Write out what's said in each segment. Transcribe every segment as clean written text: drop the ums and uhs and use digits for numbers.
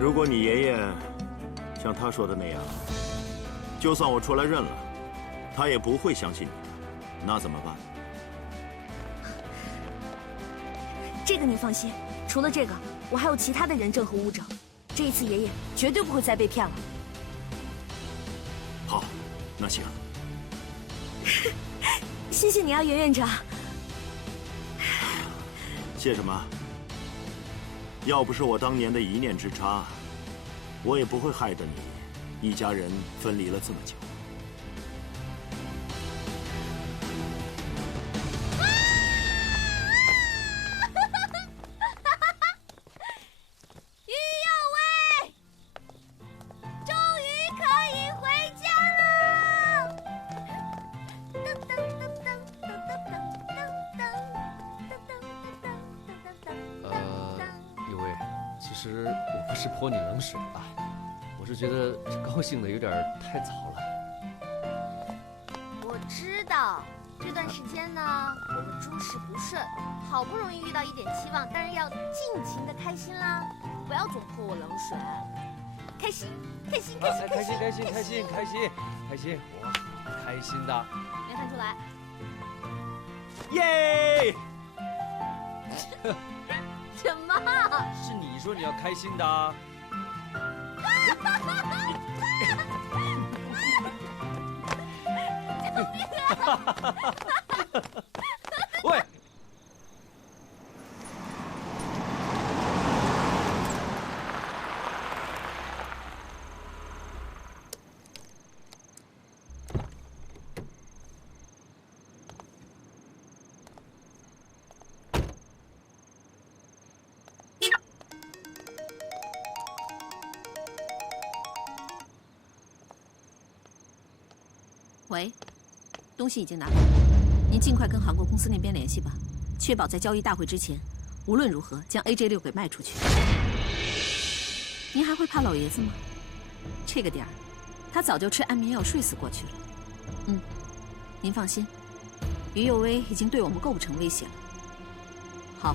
如果你爷爷像他说的那样，就算我出来认了，他也不会相信你的，那怎么办？这个你放心，除了这个，我还有其他的人证和物证。这一次爷爷绝对不会再被骗了。好，那行。谢谢你啊，袁院长。谢什么？要不是我当年的一念之差，我也不会害得你一家人分离了这么久。于有为，终于可以回家了！噔噔噔噔噔噔噔噔有为，其实我不是泼你冷水啊，我是觉得这高兴的有点太早了。我知道这段时间呢，我们诸事不顺，好不容易遇到一点期望，当然要尽情的开心啦，不要总泼我冷水。开心，开心，开心，开心，开心，开心，开心，开心，我开心的。没看出来。耶！什么？是你说你要开心的。喂！喂，东西已经拿到了，您尽快跟韩国公司那边联系吧，确保在交易大会之前，无论如何将 AJ6给卖出去。您还会怕老爷子吗？这个点儿，他早就吃安眠药睡死过去了。您放心，于有为已经对我们构不成威胁了。好。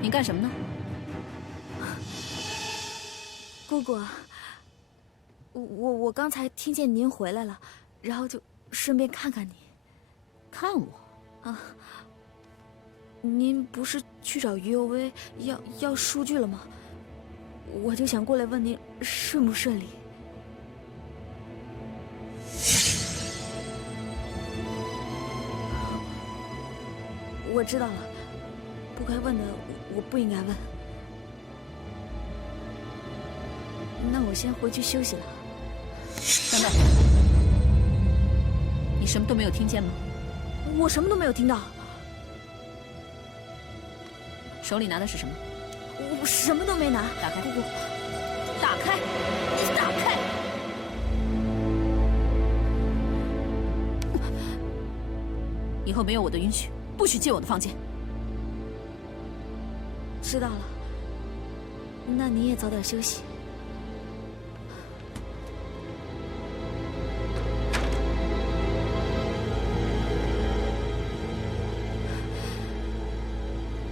你干什么呢？姑姑，我刚才听见您回来了，然后就顺便看看你。看我？啊，您不是去找于有为要数据了吗？我就想过来问您顺不顺利。我知道了，不该问的我不应该问。那我先回去休息了。等等，你什么都没有听见吗？我什么都没有听到。手里拿的是什么？我什么都没拿。打开，姑姑，打开，你打开！以后没有我的允许，不许进我的房间。知道了。那你也早点休息。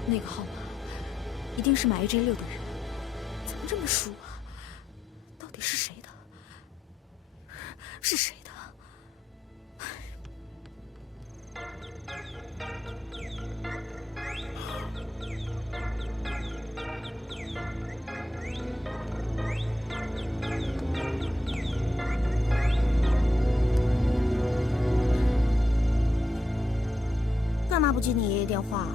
那个号码一定是买 AJ6的人，怎么这么熟啊？到底是谁的？是谁的？不接你爷爷电话？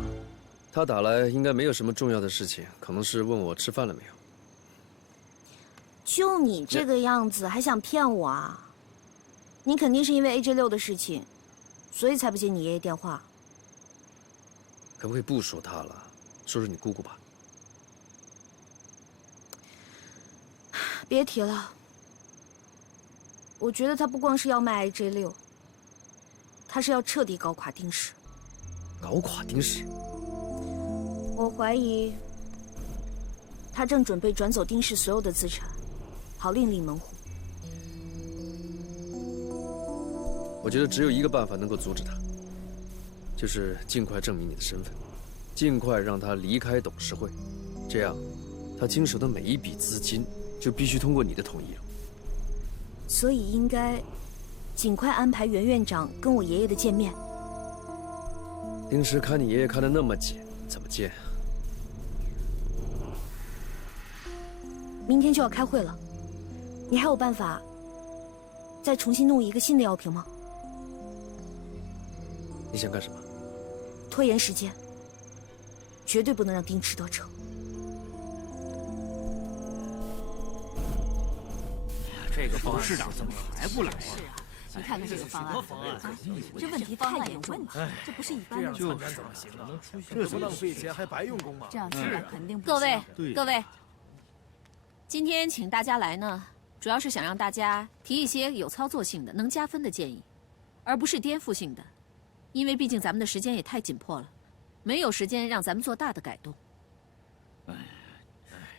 他打来应该没有什么重要的事情，可能是问我吃饭了没有。就你这个样子，还想骗我啊？你肯定是因为 AJ6的事情，所以才不接你爷爷电话。可不可以不说他了，说说你姑姑吧？别提了，我觉得他不光是要卖 AJ6，他是要彻底搞垮丁氏。搞垮丁氏？我怀疑，他正准备转走丁氏所有的资产，好另立门户。我觉得只有一个办法能够阻止他，就是尽快证明你的身份，尽快让他离开董事会，这样，他经手的每一笔资金就必须通过你的同意了。所以应该尽快安排袁院长跟我爷爷的见面。丁氏看你爷爷看得那么紧，怎么见？明天就要开会了，你还有办法再重新弄一个新的药瓶吗？你想干什么？拖延时间，绝对不能让丁氏得逞。这个董事长怎么还不来啊？你看看这个方案，这问题太严重了，这不是一般的。就怎么行啊？这不浪费钱还白用功吗？这样质量肯定不行。各位，今天请大家来呢，主要是想让大家提一些有操作性的、能加分的建议，而不是颠覆性的，因为毕竟咱们的时间也太紧迫了，没有时间让咱们做大的改动。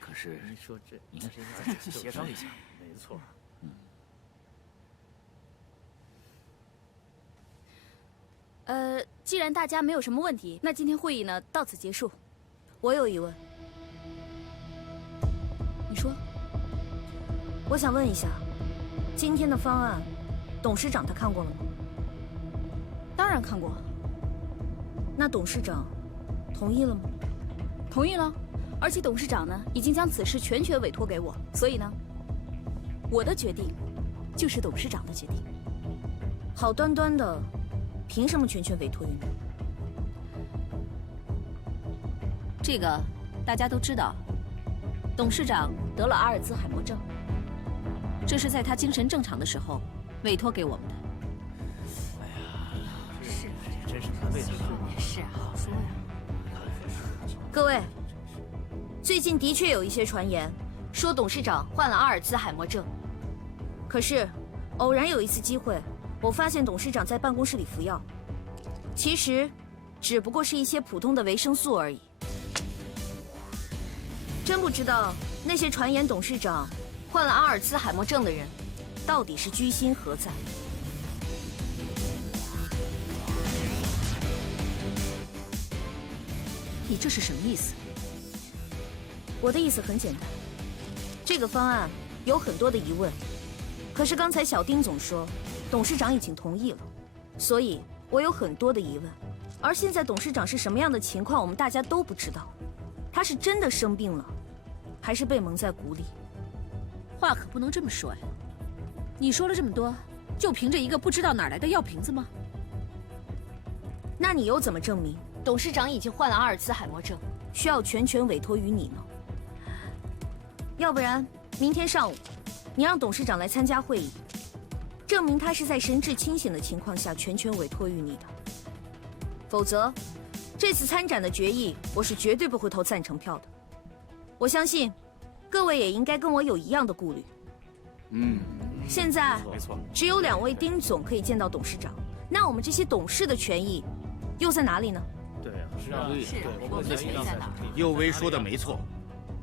可是你说这，你看再仔细协商一下。没错。既然大家没有什么问题，那今天会议呢到此结束。我有疑问，你说，我想问一下，今天的方案，董事长他看过了吗？当然看过，那董事长同意了吗？同意了，而且董事长呢已经将此事全权委托给我，所以呢，我的决定就是董事长的决定。好端端的，凭什么全权委托于你？这个大家都知道，董事长得了阿尔兹海默症，这是在他精神正常的时候委托给我们的。是，真是难为他了。是啊，好说呀。各位，最近的确有一些传言说董事长患了阿尔兹海默症，可是偶然有一次机会，我发现董事长在办公室里服药，其实只不过是一些普通的维生素而已。真不知道那些传言董事长患了阿尔兹海默症的人，到底是居心何在？你这是什么意思？我的意思很简单，这个方案有很多的疑问，可是刚才小丁总说，董事长已经同意了，所以我有很多的疑问。而现在董事长是什么样的情况，我们大家都不知道。他是真的生病了，还是被蒙在鼓里？话可不能这么说呀！你说了这么多，就凭着一个不知道哪儿来的药瓶子吗？那你又怎么证明董事长已经患了阿尔兹海默症，需要全权委托于你呢？要不然，明天上午，你让董事长来参加会议，证明他是在神志清醒的情况下全权委托于你的。否则，这次参展的决议，我是绝对不会投赞成票的。我相信，各位也应该跟我有一样的顾虑。现在没错，只有2位丁总可以见到董事长，那我们这些董事的权益又在哪里呢？对呀，是啊，我们的权益在哪儿？佑威说的没错，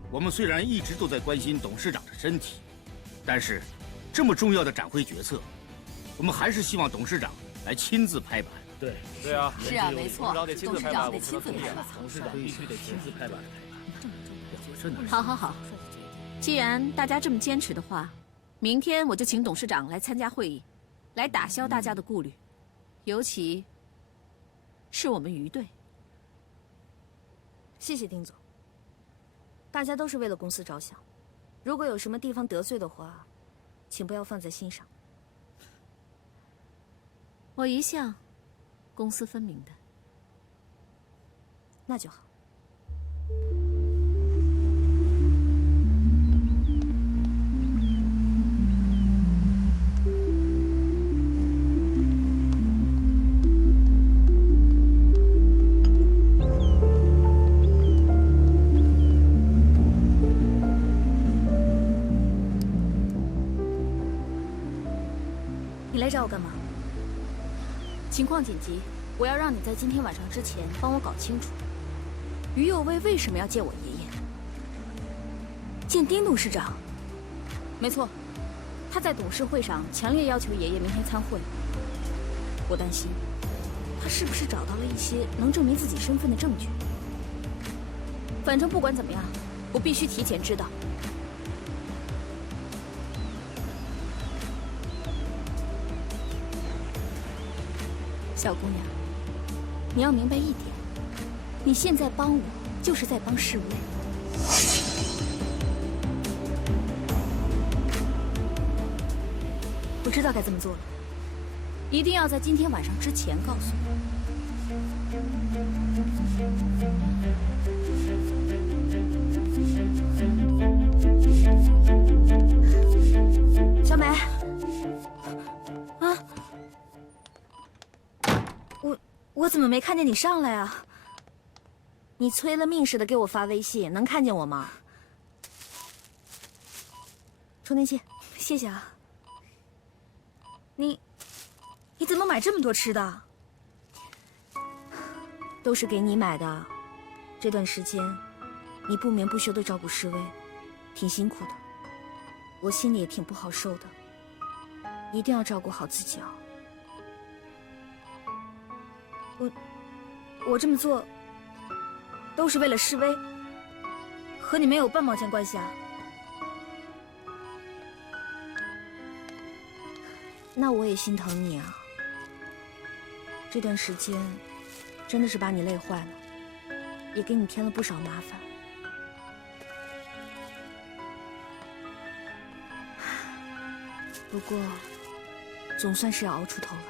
我们虽然一直都在关心董事长的身体，但是这么重要的展会决策，我们还是希望董事长来亲自拍板。对啊，是啊，没错，董事长得亲自拍板。董事长必须得亲自拍板。好好好，既然大家这么坚持的话，明天我就请董事长来参加会议，来打消大家的顾虑，尤其是我们余队。谢谢丁总。大家都是为了公司着想，如果有什么地方得罪的话，请不要放在心上。我一向公私分明的。那就好。你来找我干嘛？情况紧急，我要让你在今天晚上之前帮我搞清楚，于右卫为什么要见我爷爷？见丁董事长？没错，他在董事会上强烈要求爷爷明天参会。我担心，他是不是找到了一些能证明自己身份的证据？反正不管怎么样，我必须提前知道。小姑娘，你要明白一点，你现在帮我，就是在帮侍卫。我知道该怎么做了，一定要在今天晚上之前告诉我。小美，啊！我怎么没看见你上来啊？你催了命似的给我发微信，能看见我吗？充电器，谢谢啊。你怎么买这么多吃的？都是给你买的。这段时间，你不眠不休的照顾侍卫，挺辛苦的，我心里也挺不好受的。一定要照顾好自己啊。我这么做，都是为了示威，和你没有半毛钱关系啊。那我也心疼你啊。这段时间，真的是把你累坏了，也给你添了不少麻烦。不过，总算是要熬出头了。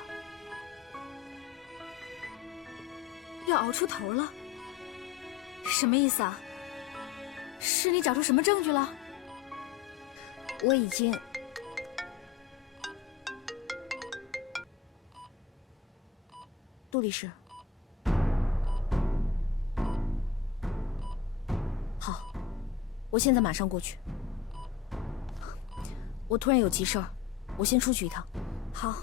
要熬出头了？什么意思啊？是你找出什么证据了？我已经……杜律师，好，我现在马上过去。我突然有急事儿，我先出去一趟。好。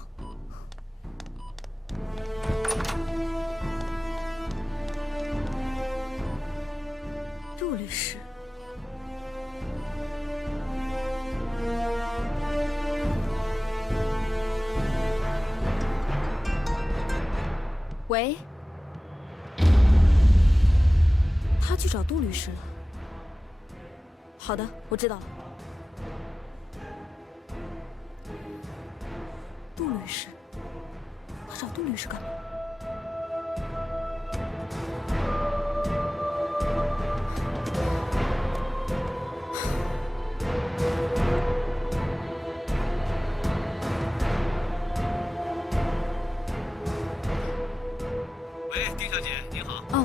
杜律师，喂，他去找杜律师了。好的，我知道了。杜律师，他找杜律师干嘛？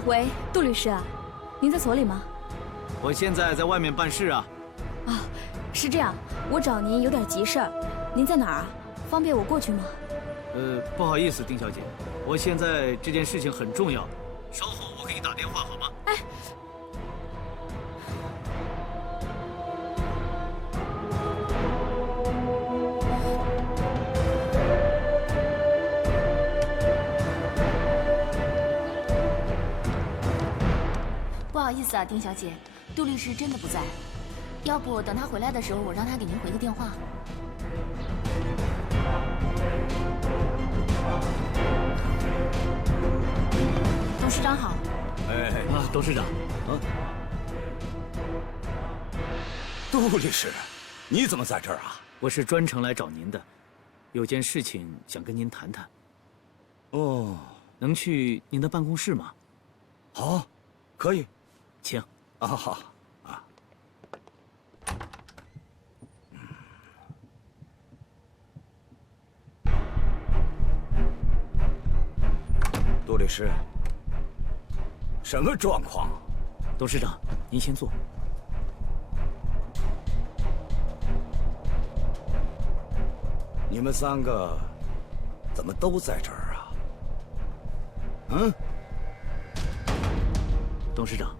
喂，杜律师啊，您在所里吗？我现在在外面办事啊。啊，是这样，我找您有点急事儿，您在哪儿啊？方便我过去吗？不好意思，丁小姐，我现在这件事情很重要，稍后我给你打电话好吗？哎。不好意思啊，丁小姐，杜律师真的不在。要不等他回来的时候，我让他给您回个电话。董事长好。董事长，杜律师，你怎么在这儿啊？我是专程来找您的，有件事情想跟您谈谈。哦，能去您的办公室吗？好，可以。请。啊，好啊。杜律师，什么状况？董事长，您先坐。你们3个怎么都在这儿啊？嗯？董事长，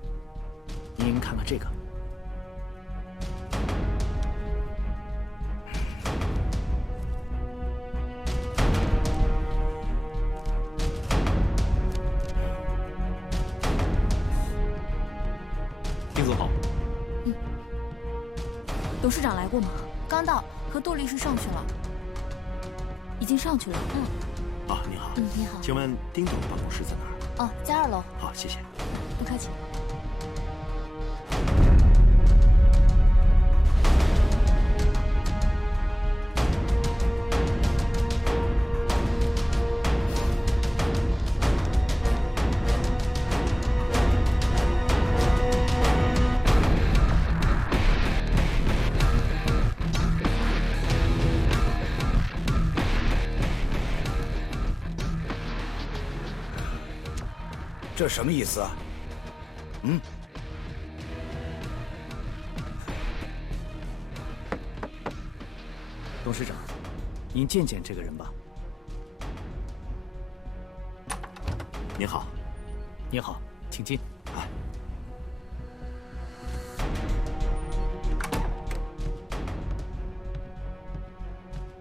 您看看这个。丁总好。董事长来过吗？刚到，和杜律师上去了。已经上去了。啊，你好。你好。请问丁总的办公室在哪儿？哦，在2楼。好，谢谢。不客气。这什么意思啊？嗯？董事长，您见见这个人吧。你好。你好，请进。哎。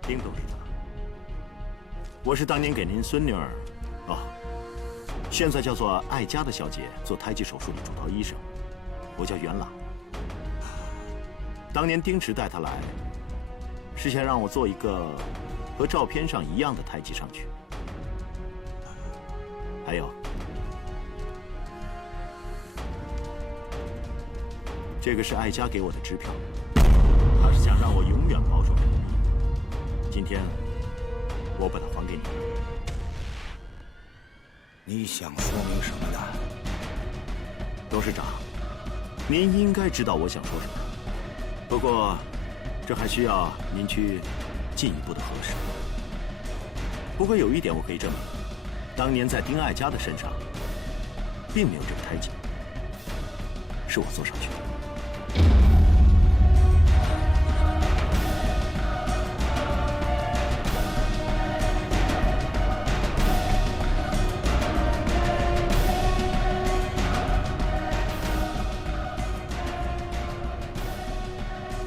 丁董事长，我是当年给您孙女儿，现在叫做艾佳的小姐做胎记手术的主刀医生，我叫袁朗。当年丁池带她来，是想让我做一个和照片上一样的胎记上去。还有，这个是艾佳给我的支票，她是想让我永远保守秘密。今天，我把它还给你。你想说明什么呢？董事长，您应该知道我想说什么。不过，这还需要您去进一步的核实。不过有一点我可以证明，当年在丁爱佳的身上，并没有这个胎记，是我做上去的。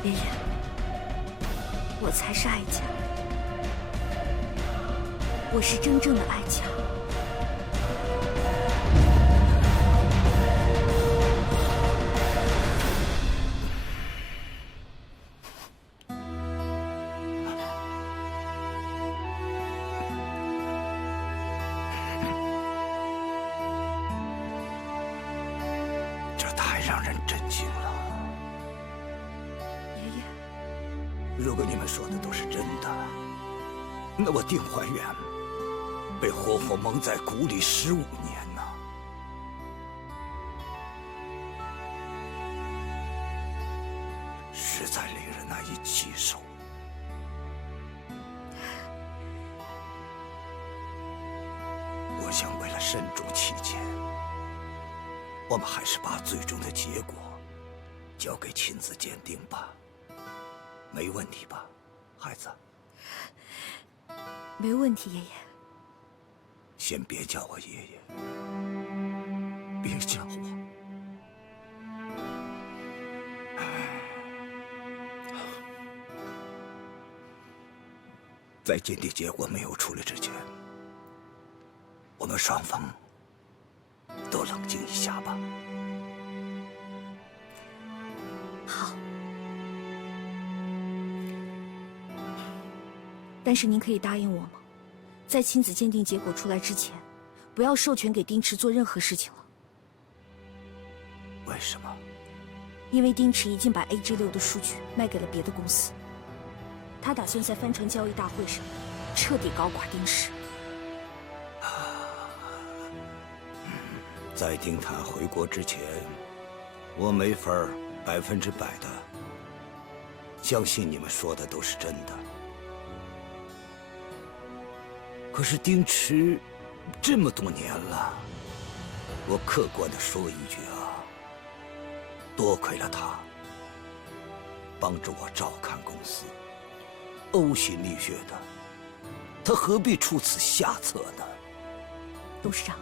爷爷，我才是爱佳，我是真正的爱佳。这太让人震惊了。如果你们说的都是真的，那我丁怀远被活活蒙在鼓里15年呢。实在令人难以接受。我想为了慎重起见，我们还是把最终的结果交给亲子鉴定吧。没问题吧，孩子？没问题，爷爷。先别叫我爷爷，别叫我。在鉴定结果没有出来之前，我们双方都冷静一下吧。好。但是您可以答应我吗？在亲子鉴定结果出来之前，不要授权给丁池做任何事情了。为什么？因为丁池已经把 AG6的数据卖给了别的公司，他打算在帆船交易大会上彻底搞垮丁池。在丁坦回国之前，我没法100%的相信你们说的都是真的。可是丁池这么多年了，我客观地说一句啊，多亏了他帮助我照看公司，呕心沥血的，他何必出此下策呢？董事长，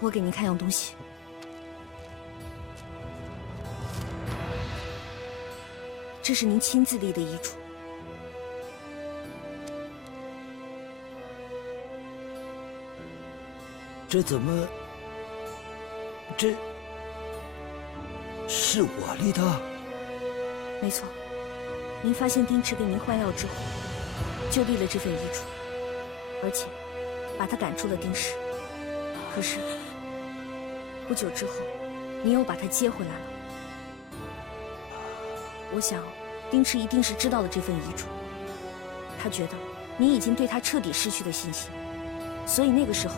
我给您看样东西。这是您亲自立的遗嘱。这怎么？这是我立的？没错，您发现丁池给您换药之后，就立了这份遗嘱，而且把他赶出了丁氏。可是不久之后，您又把他接回来了。我想，丁池一定是知道了这份遗嘱，他觉得您已经对他彻底失去了信心，所以那个时候，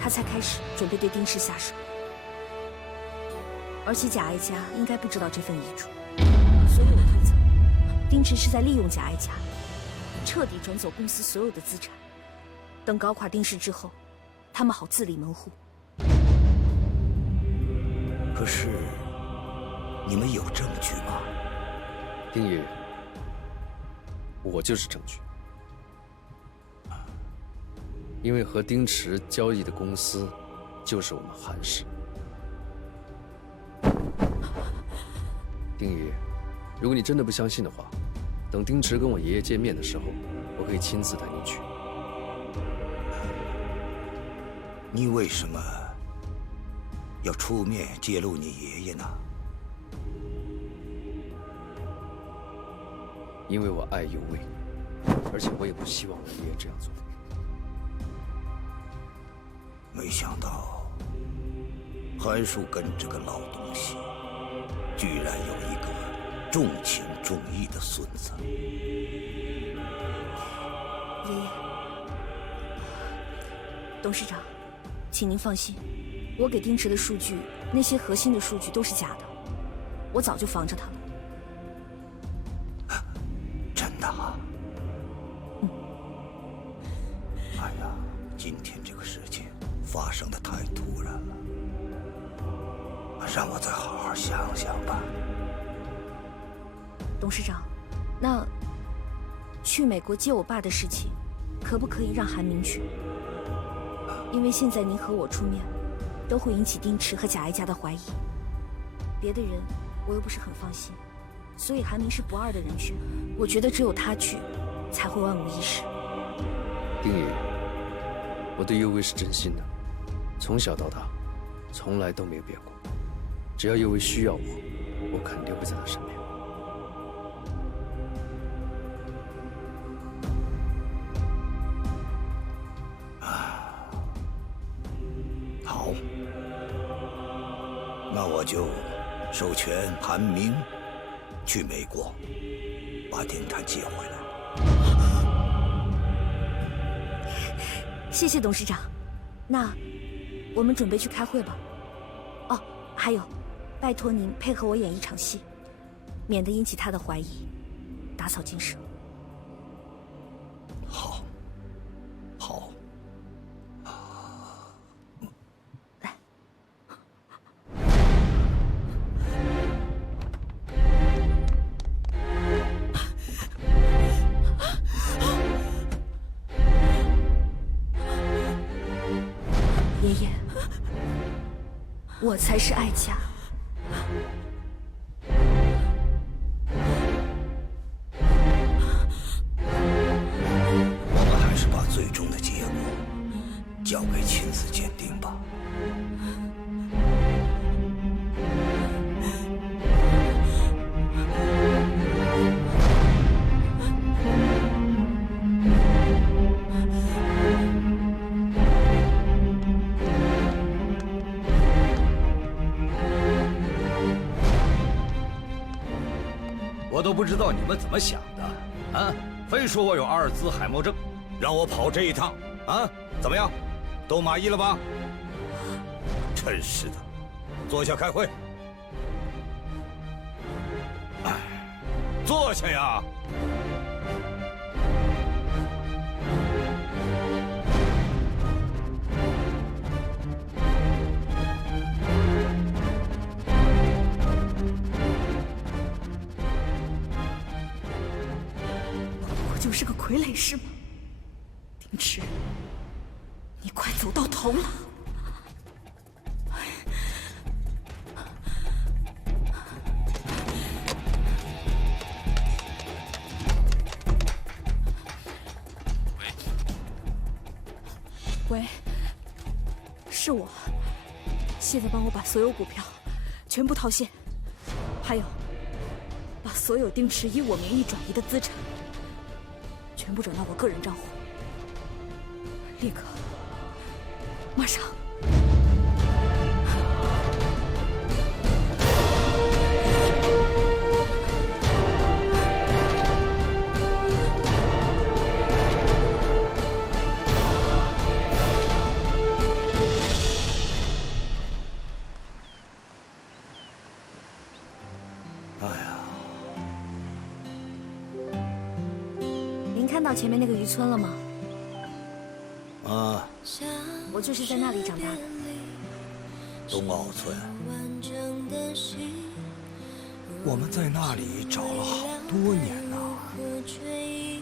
他才开始准备对丁池下手。而且贾爱家应该不知道这份遗嘱，所以我推测，丁池是在利用贾爱家，彻底转走公司所有的资产，等搞垮丁氏之后，他们好自立门户。可是，你们有证据吗？丁爷，我就是证据。因为和丁池交易的公司，就是我们韩氏。丁爷，如果你真的不相信的话，等丁池跟我爷爷见面的时候，我可以亲自带您去。你为什么要出面揭露你爷爷呢？因为我爱尤为，而且我也不希望我爷爷这样做。没想到韩树根这个老东西，居然有一个重情重义的孙子。爷爷，董事长，请您放心，我给丁池的数据，那些核心的数据都是假的，我早就防着他了。真的啊？哎呀，今天这个事情发生的太突然了，让我再好好想想吧。董事长，那去美国接我爸的事情，可不可以让韩明去？因为现在您和我出面，都会引起丁池和贾爱家的怀疑。别的人我又不是很放心，所以韩明是不二的人选。我觉得只有他去，才会万无一失。丁爷，我对尤为是真心的，从小到大，从来都没有变过。只要尤为需要我，我肯定会在他身边。好，那我就授权韩明去美国，把丁产接回来。谢谢董事长，那我们准备去开会吧。哦，还有，拜托您配合我演一场戏，免得引起他的怀疑，打草惊蛇。好，好。来，爷爷，我才是爱家。我们还是把最终的结果交给亲子鉴定吧。我都不知道你们怎么想的，啊！非说我有阿尔兹海默症，让我跑这一趟，啊？怎么样，都满意了吧？真是的，坐下开会。哎，坐下呀！就是个傀儡是吗？丁池，你快走到头了！喂，是我。现在帮我把所有股票全部套现，还有把所有丁池以我名义转移的资产全部转到我个人账户，立刻，马上。看到前面那个渔村了吗？啊，我就是在那里长大的。东澳村，我们在那里找了好多年呢。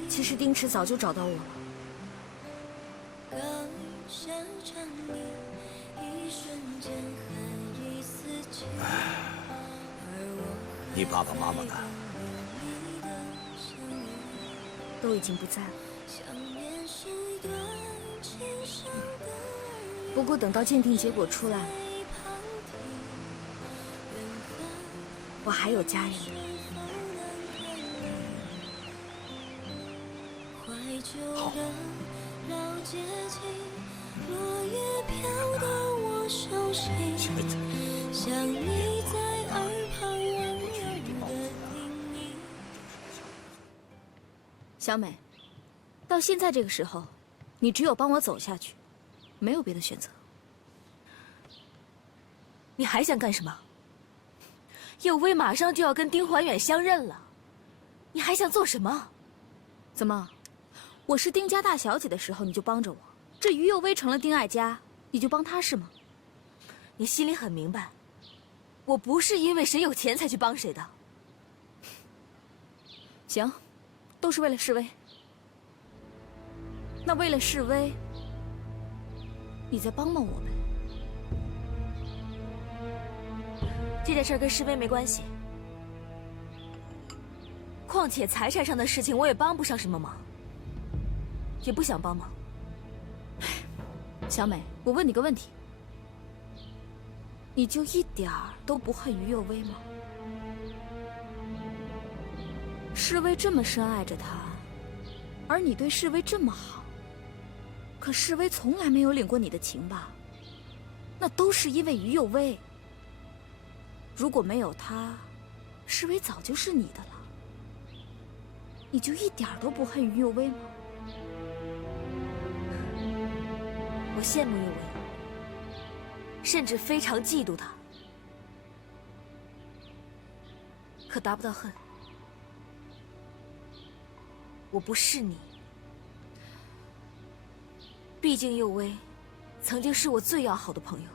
其实丁池早就找到我了。你爸爸妈妈呢？都已经不在了。不过等到鉴定结果出来，我还有家人。好。小美，到现在这个时候，你只有帮我走下去，没有别的选择。你还想干什么？佑威马上就要跟丁怀远相认了，你还想做什么？怎么，我是丁家大小姐的时候你就帮着我，这于佑威成了丁爱家，你就帮他是吗？你心里很明白，我不是因为谁有钱才去帮谁的。行。都是为了示威。那为了示威，你再帮帮我呗。这件事跟示威没关系，况且财产上的事情我也帮不上什么忙，也不想帮忙。小美，我问你个问题，你就一点儿都不恨于佑威吗？示威这么深爱着他，而你对示威这么好，可示威从来没有领过你的情吧？那都是因为于佑威。如果没有他，示威早就是你的了。你就一点都不恨于佑威吗？我羡慕佑威，甚至非常嫉妒他，可达不到恨。我不是你，毕竟佑威曾经是我最要好的朋友。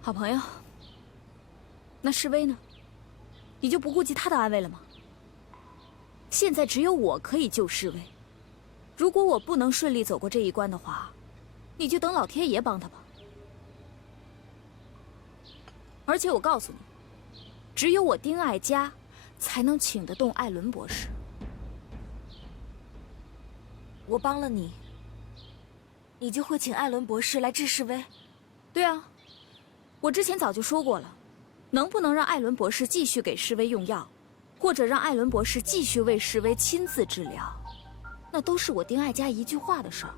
好朋友？那示威呢？你就不顾及他的安危了吗？现在只有我可以救示威，如果我不能顺利走过这一关的话，你就等老天爷帮他吧。而且我告诉你，只有我丁爱家才能请得动艾伦博士。我帮了你，你就会请艾伦博士来治示威？对啊，我之前早就说过了，能不能让艾伦博士继续给示威用药，或者让艾伦博士继续为示威亲自治疗，那都是我丁爱家一句话的事儿。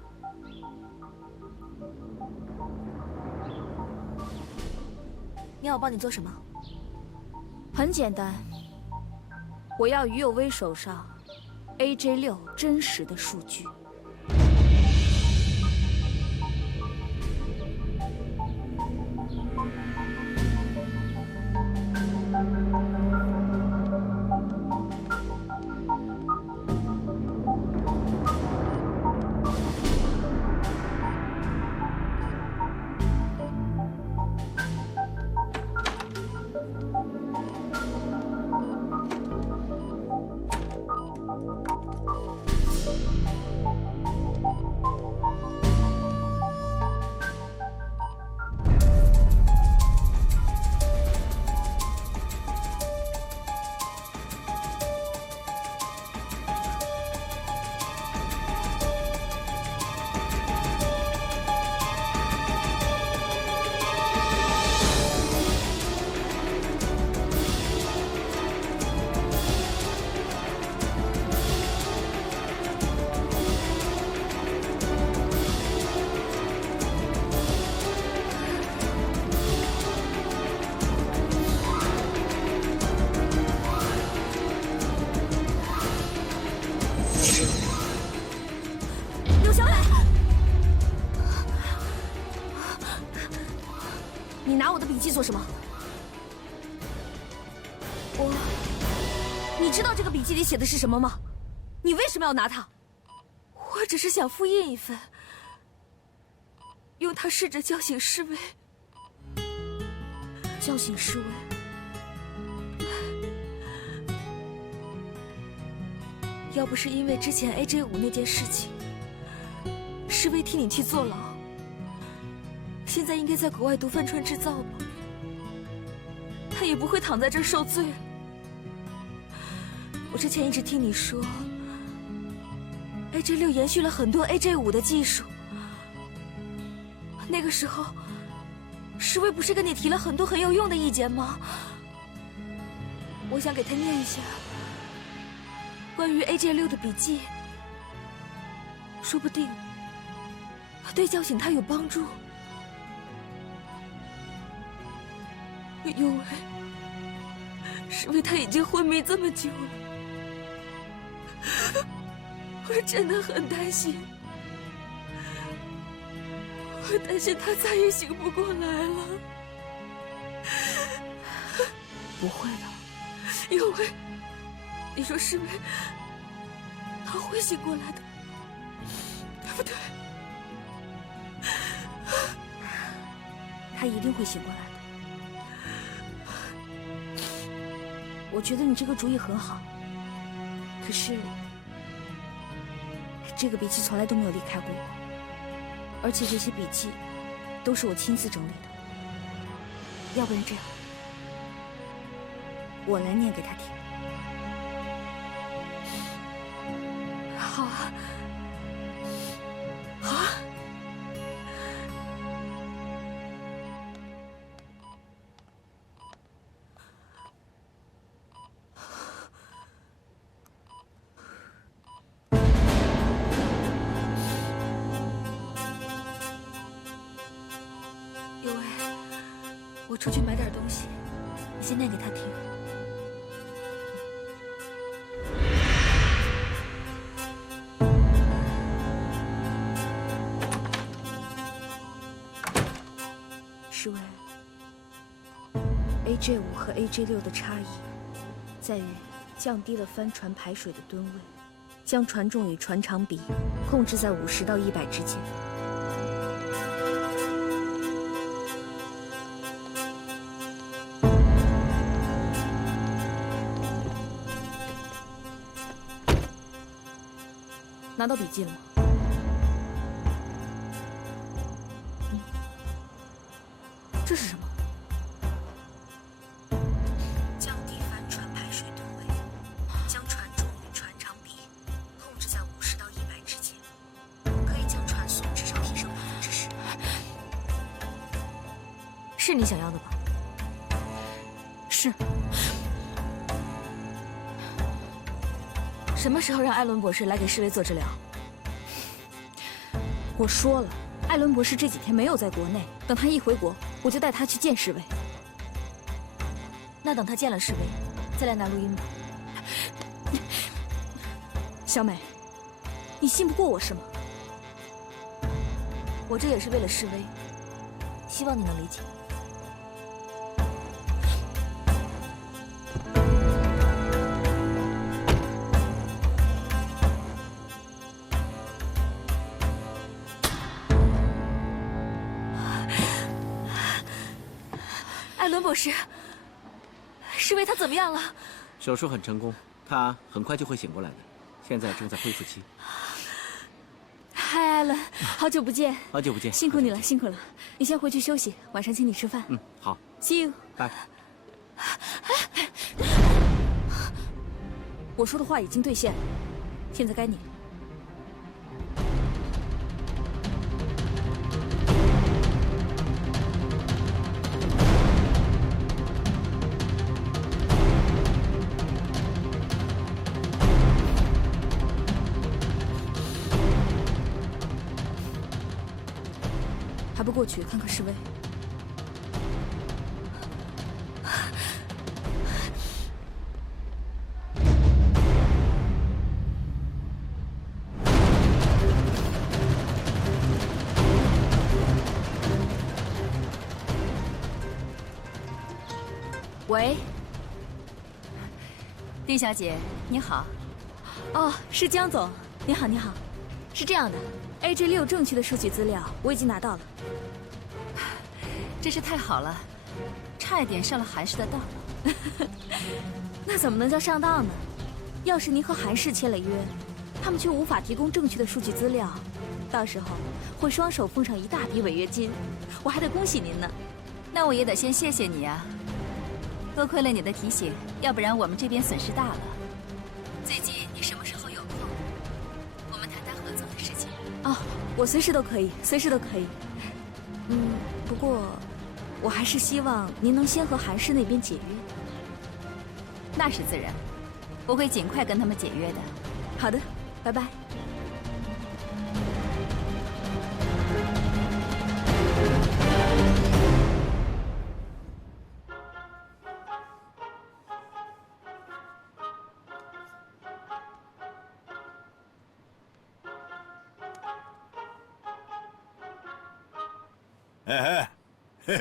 你要我帮你做什么？很简单，我要于佑威手上 AJ6 真实的数据。诉我什么？你知道这个笔记里写的是什么吗？你为什么要拿它？我只是想复印一份，用它试着叫醒侍卫。叫醒侍卫。要不是因为之前 AJ5那件事情，侍卫替你去坐牢，现在应该在国外读帆船制造吧？他也不会躺在这儿受罪了。我之前一直听你说 ，AJ6延续了很多 AJ5的技术。那个时候，侍卫不是跟你提了很多很有用的意见吗？我想给他念一下关于 AJ6的笔记，说不定对叫醒他有帮助。因为侍卫他已经昏迷这么久了，我真的很担心，我担心他再也醒不过来了。不会的，因为你说侍卫他会醒过来的，对不对？他一定会醒过来的。我觉得你这个主意很好，可是这个笔记从来都没有离开过我，而且这些笔记都是我亲自整理的。要不然这样，我来念给他听。好啊，好啊。有为，我出去买点东西，你先念给他听。侍卫 ，AJ5和 AJ6的差异在于降低了帆船排水的吨位，将船重与船长比控制在50到100之间。拿到笔记了吗？这是什么？降低帆船排水吨位，将船重与船长比控制在50到100之间，可以将船速至少提升10%。是你想要的吧？是。什么时候让艾伦博士来给侍卫做治疗？我说了，艾伦博士这几天没有在国内，等他一回国，我就带他去见侍卫。那等他见了侍卫，再来拿录音吧。小美，你信不过我是吗？我这也是为了侍卫，希望你能理解。艾伦博士，侍卫他怎么样了？手术很成功，他很快就会醒过来的，现在正在恢复期。嗨，艾伦，好久不见！好久不见，辛苦你了，辛苦了。你先回去休息，晚上请你吃饭。嗯，好。See you。拜。我说的话已经兑现了，现在该你了。还不过去看看侍卫？喂，丁小姐，你好。哦，是江总，你好，你好。是这样的 ，AJ6正区的数据资料我已经拿到了。真是太好了，差一点上了韩氏的当。那怎么能叫上当呢？要是您和韩氏签了约，他们却无法提供正确的数据资料，到时候会双手奉上一大笔违约金，我还得恭喜您呢。那我也得先谢谢你啊，多亏了你的提醒，要不然我们这边损失大了。最近你什么时候有空？我们谈谈合作的事情。哦，我随时都可以，随时都可以。不过我还是希望您能先和韩氏那边解约。那是自然，我会尽快跟他们解约的。好的，拜拜。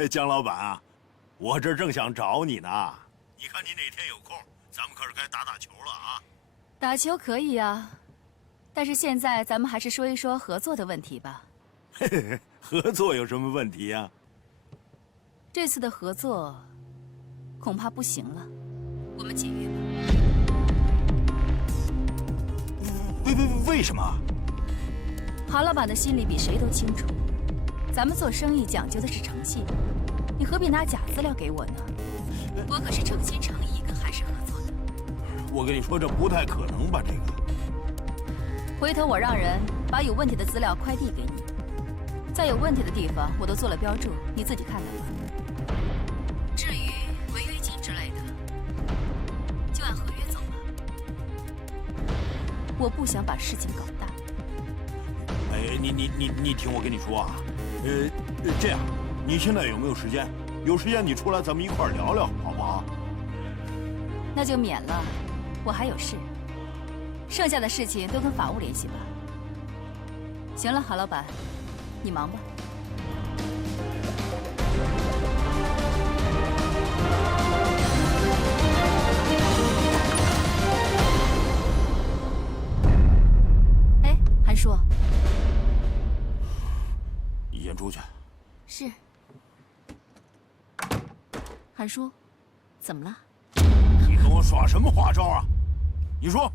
江老板啊，我这正想找你呢。你看你哪天有空，咱们可是该打打球了啊！打球可以啊，但是现在咱们还是说一说合作的问题吧。合作有什么问题啊？这次的合作恐怕不行了，我们解约吧。为什么？韩老板的心里比谁都清楚，咱们做生意讲究的是诚信，你何必拿假资料给我呢？我可是诚心诚意跟韩氏合作的。我跟你说，这不太可能吧？这个，回头我让人把有问题的资料快递给你，在有问题的地方我都做了标注，你自己看看吧。至于违约金之类的，就按合约走了。我不想把事情搞大。哎，你听我跟你说啊，这样，你现在有没有时间？有时间你出来，咱们一块儿聊聊，好不好？那就免了，我还有事。剩下的事情都跟法务联系吧。行了，韩老板，你忙吧。哎，韩叔。你先出去。是。韩叔，怎么了？你跟我耍什么花招啊？你说，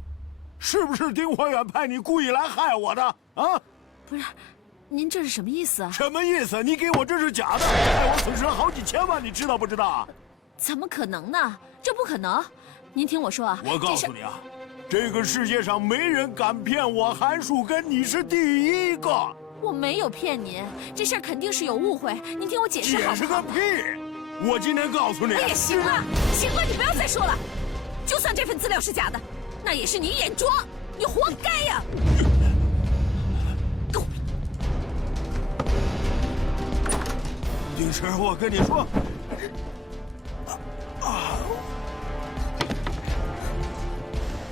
是不是丁怀远派你故意来害我的啊？不是，您这是什么意思啊？什么意思？你给我这是假的，害我损失了好几千万，你知道不知道？怎么可能呢？这不可能！您听我说啊，我告诉你啊，这个世界上没人敢骗我韩树根，你是第一个。我没有骗您，这事儿肯定是有误会。您听我解释好不好？解释个屁！我今天告诉你。哎呀，行了，行了，你不要再说了。就算这份资料是假的，那也是你眼拙，你活该呀！丁石，我跟你说，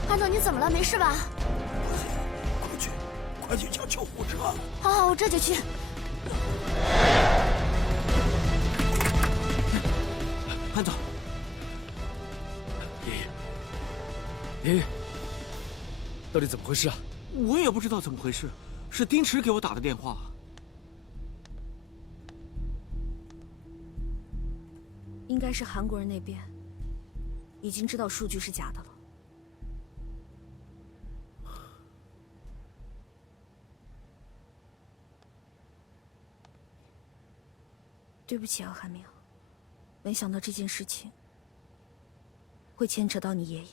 韩总，你怎么了？没事吧？快去叫救护车！好，我这就去。韩总，爷爷，到底怎么回事啊？我也不知道怎么回事，是丁池给我打的电话。应该是韩国人那边已经知道数据是假的了。对不起啊，韩明，没想到这件事情会牵扯到你爷爷。